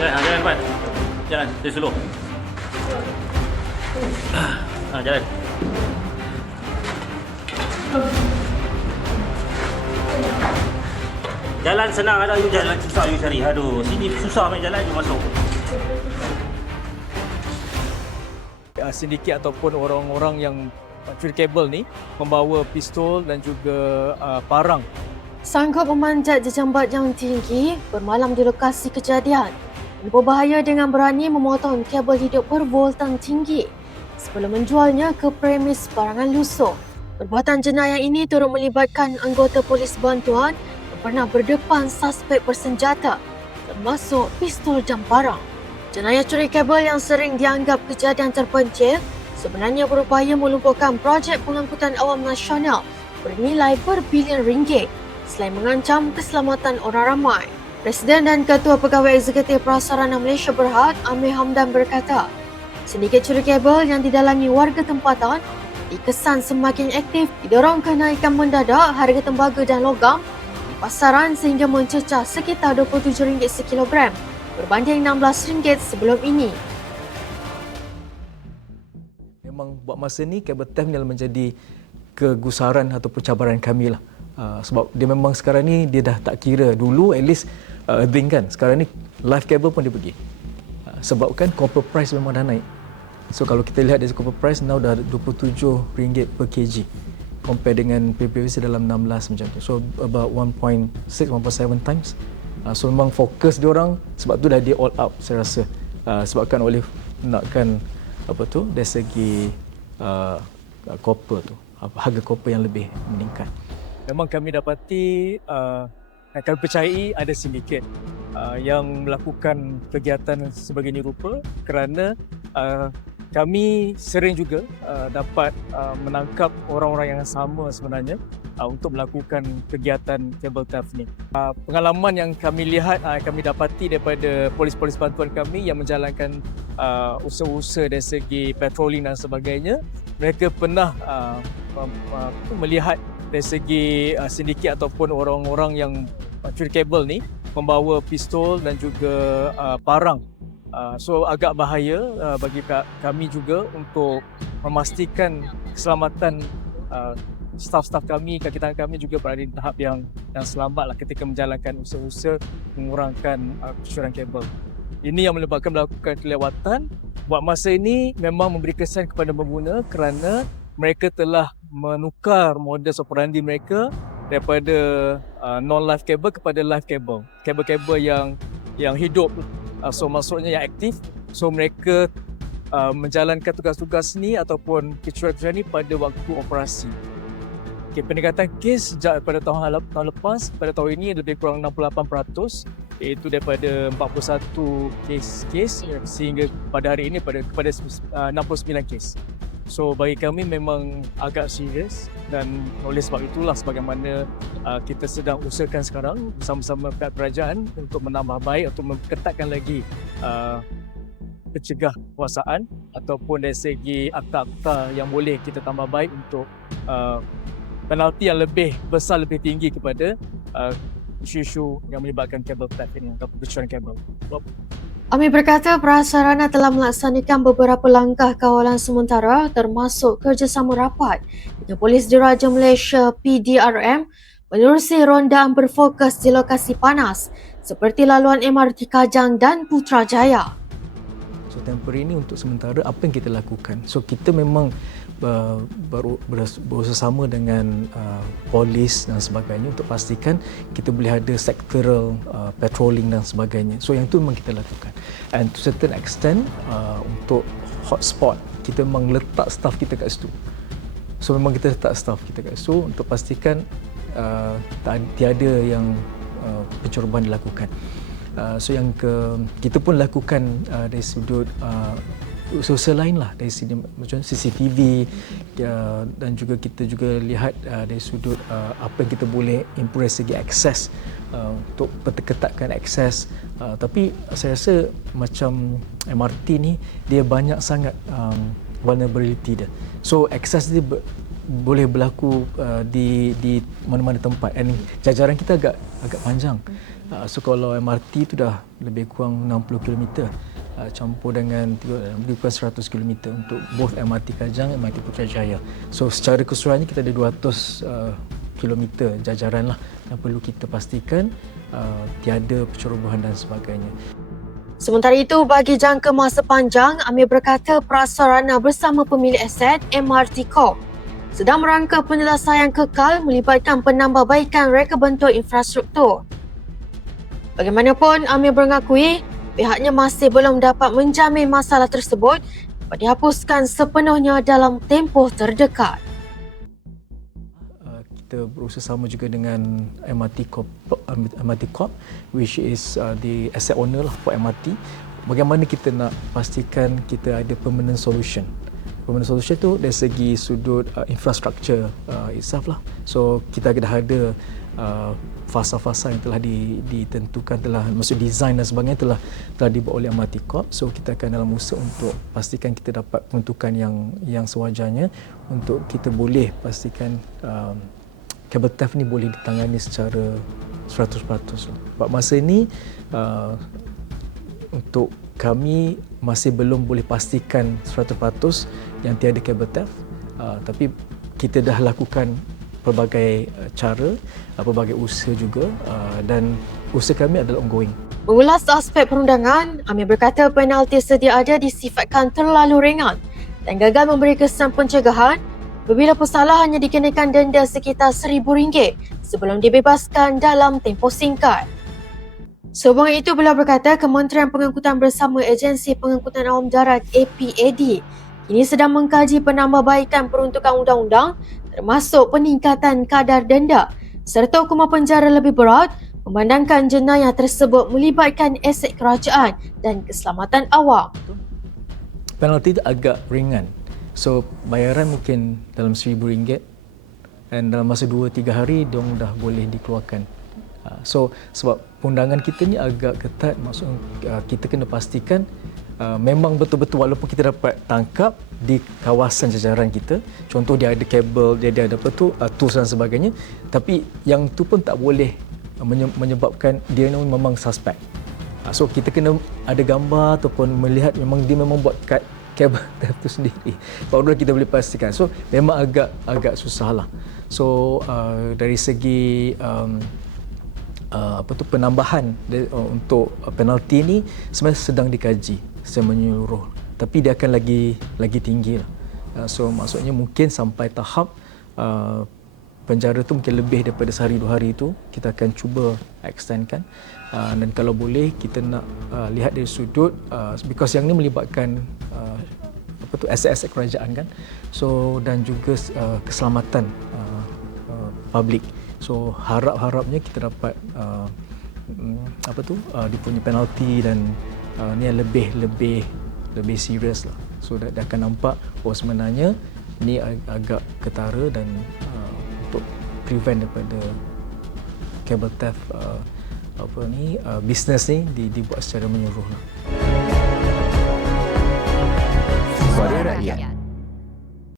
Jalan cepat. Jalan, stay slow. Jalan. Jalan senang, ada you jalan susah you cari. Aduh, sini susah main jalan you masuk. Sindiket ataupun orang-orang yang curi kabel ni membawa pistol dan juga parang. Sanggup memanjat jejambat yang tinggi bermalam di lokasi kejadian. Berbahaya dengan berani memotong kabel hidup bervoltan tinggi sebelum menjualnya ke premis barangan lusuh. Perbuatan jenayah ini turut melibatkan anggota polis bantuan yang pernah berdepan suspek bersenjata termasuk pistol dan parang. Jenayah curi kabel yang sering dianggap kejadian terpencil sebenarnya berupaya melumpuhkan projek pengangkutan awam nasional bernilai berbilion ringgit selain mengancam keselamatan orang ramai. Presiden dan Ketua Pegawai Eksekutif Prasarana Malaysia Berhad, Amir Hamdan berkata, sindiket curi kabel yang didalangi warga tempatan dikesan semakin aktif didorong kenaikan mendadak harga tembaga dan logam di pasaran sehingga mencecah sekitar RM27 sekilogram berbanding RM16 sebelum ini. Memang buat masa ni kabel theft ni menjadi kegusaran atau cabaran kami lah. Sebab dia memang sekarang ni dia dah tak kira. Dulu at least earthing kan. Sekarang ni live cable pun dia pergi. Sebabkan copper price memang dah naik. So kalau kita lihat dari copper price now dah RM27 per kg. Compare dengan PPVC dalam 16 macam tu. So about 1.6, 1.7 times. So memang fokus dia orang sebab tu dah dia all out saya rasa. Sebabkan oleh nakkan apa tu dari segi copper tu. Harga copper yang lebih meningkat. Memang kami dapati kami percayai ada sindiket yang melakukan kegiatan sebagainya rupa kerana kami sering juga dapat menangkap orang-orang yang sama sebenarnya untuk melakukan kegiatan kabel theft ni. Pengalaman yang kami lihat, kami dapati daripada polis-polis bantuan kami yang menjalankan usaha-usaha dari segi patrolling dan sebagainya, mereka pernah melihat dari segi sindiket ataupun orang-orang yang curi kabel ni membawa pistol dan juga parang. So agak bahaya bagi kami juga untuk memastikan keselamatan staf-staf kami, kaki tangan kami juga berada di tahap yang selamatlah ketika menjalankan usaha-usaha mengurangkan kecurangan kabel. Ini yang menyebabkan melakukan kelewatan. Buat masa ini memang memberi kesan kepada pengguna kerana mereka telah menukar modus operandi mereka daripada non-live cable kepada live cable. Kabel-kabel yang hidup, so maksudnya yang aktif. So mereka menjalankan tugas-tugas ni ataupun kecurangan ni pada waktu operasi. Okay, peningkatan kes sejak pada tahun lepas, pada tahun ini lebih kurang 68%, iaitu daripada 41 kes sehingga pada hari ini kepada 69 kes. So bagi kami memang agak serius dan oleh sebab itulah sebagaimana kita sedang usahakan sekarang bersama-sama pihak kerajaan untuk menambah baik, untuk memperketatkan lagi pencegah kuasaan ataupun dari segi akta-akta yang boleh kita tambah baik untuk penalti yang lebih besar, lebih tinggi kepada isu-isu yang melibatkan kabel theft ini atau kecurangan kabel. Amir berkata Prasarana telah melaksanakan beberapa langkah kawalan sementara termasuk kerjasama rapat dengan Polis Diraja Malaysia PDRM menerusi rondaan berfokus di lokasi panas seperti laluan MRT Kajang dan Putrajaya. So temporary ini untuk sementara apa yang kita lakukan. So kita memang berusaha dengan polis dan sebagainya untuk pastikan kita boleh ada sectoral patrolling dan sebagainya. So yang itu memang kita lakukan. And to certain extent untuk hotspot kita memang letak staff kita kat situ. So memang kita letak staff kita kat situ untuk pastikan tiada yang pencerobohan dilakukan. So yang kita pun lakukan dari sudut usaha lain lah dari sini macam CCTV dan juga kita juga lihat dari sudut apa yang kita boleh improve segi akses untuk perketatkan akses. Tapi saya rasa macam MRT ni dia banyak sangat vulnerability dia. So akses dia boleh berlaku di mana-mana tempat, and jajaran kita agak panjang. So kalau MRT tu dah lebih kurang 60 km, campur dengan lebih kurang 100 km untuk both MRT Kajang, MRT Putrajaya. So secara keseluruhannya kita ada 200 km jajaran lah yang perlu kita pastikan tiada pencerobohan dan sebagainya. Sementara itu, bagi jangka masa panjang, Amir berkata Prasarana bersama pemilik aset MRT Corp sedang merangka penyelesaian kekal melibatkan penambahbaikan reka bentuk infrastruktur. Bagaimanapun, Amir mengakui pihaknya masih belum dapat menjamin masalah tersebut dapat dihapuskan sepenuhnya dalam tempoh terdekat. Kita berusaha juga dengan MRT Corp, which is the asset owner lah for MRT. Bagaimana kita nak pastikan kita ada permanent solution. Permanent solution tu dari segi sudut infrastructure itself lah. So kita dah ada fasa-fasa yang telah ditentukan, maksud design dan sebagainya telah dibuat oleh MRT Corp. So kita akan dalam usaha untuk pastikan kita dapat peruntukan yang sewajarnya untuk kita boleh pastikan kabel theft ni boleh ditangani secara 100%. Sebab masa ini untuk kami masih belum boleh pastikan 100% yang tiada kabel theft, tapi kita dah lakukan pelbagai cara, pelbagai usaha juga, dan usaha kami adalah ongoing. Mengulas aspek perundangan, Amir berkata penalti sedia ada disifatkan terlalu ringan dan gagal memberi kesan pencegahan apabila pesalah hanya dikenakan denda sekitar RM1,000 sebelum dibebaskan dalam tempoh singkat. Sehubungan itu, beliau berkata Kementerian Pengangkutan bersama Agensi Pengangkutan Awam Darat APAD kini sedang mengkaji penambahbaikan peruntukan undang-undang termasuk peningkatan kadar denda serta hukuman penjara lebih berat memandangkan jenayah tersebut melibatkan aset kerajaan dan keselamatan awam. Penalti itu agak ringan. So bayaran mungkin dalam RM1,000 dan dalam masa 2-3 hari diorang dah boleh dikeluarkan. So sebab undangan kita ni agak ketat, maksudnya kita kena pastikan memang betul-betul walaupun kita dapat tangkap di kawasan jajaran kita, contoh dia ada kabel, dia ada apa tu, tools dan sebagainya, tapi yang tu pun tak boleh menyebabkan dia memang suspek. So kita kena ada gambar ataupun melihat memang dia memang buat kad kabel itu sendiri, barulah kita boleh pastikan. So memang agak susah lah. So dari segi penambahan untuk penalti ni sebenarnya sedang dikaji secara menyeluruh, tapi dia akan lagi tinggi lah. So maksudnya mungkin sampai tahap penjara tu mungkin lebih daripada sehari 2 hari itu kita akan cuba extendkan, dan kalau boleh kita nak lihat dari sudut because yang ni melibatkan aset-aset kerajaan kan, so dan juga keselamatan publik. So harapnya kita dapat dia punya penalti dan ni yang lebih serius lah. So dia akan nampak sebenarnya ni agak ketara dan untuk prevent daripada cable theft bisnes ni dibuat secara menyeluruh lah. Suara Rakyat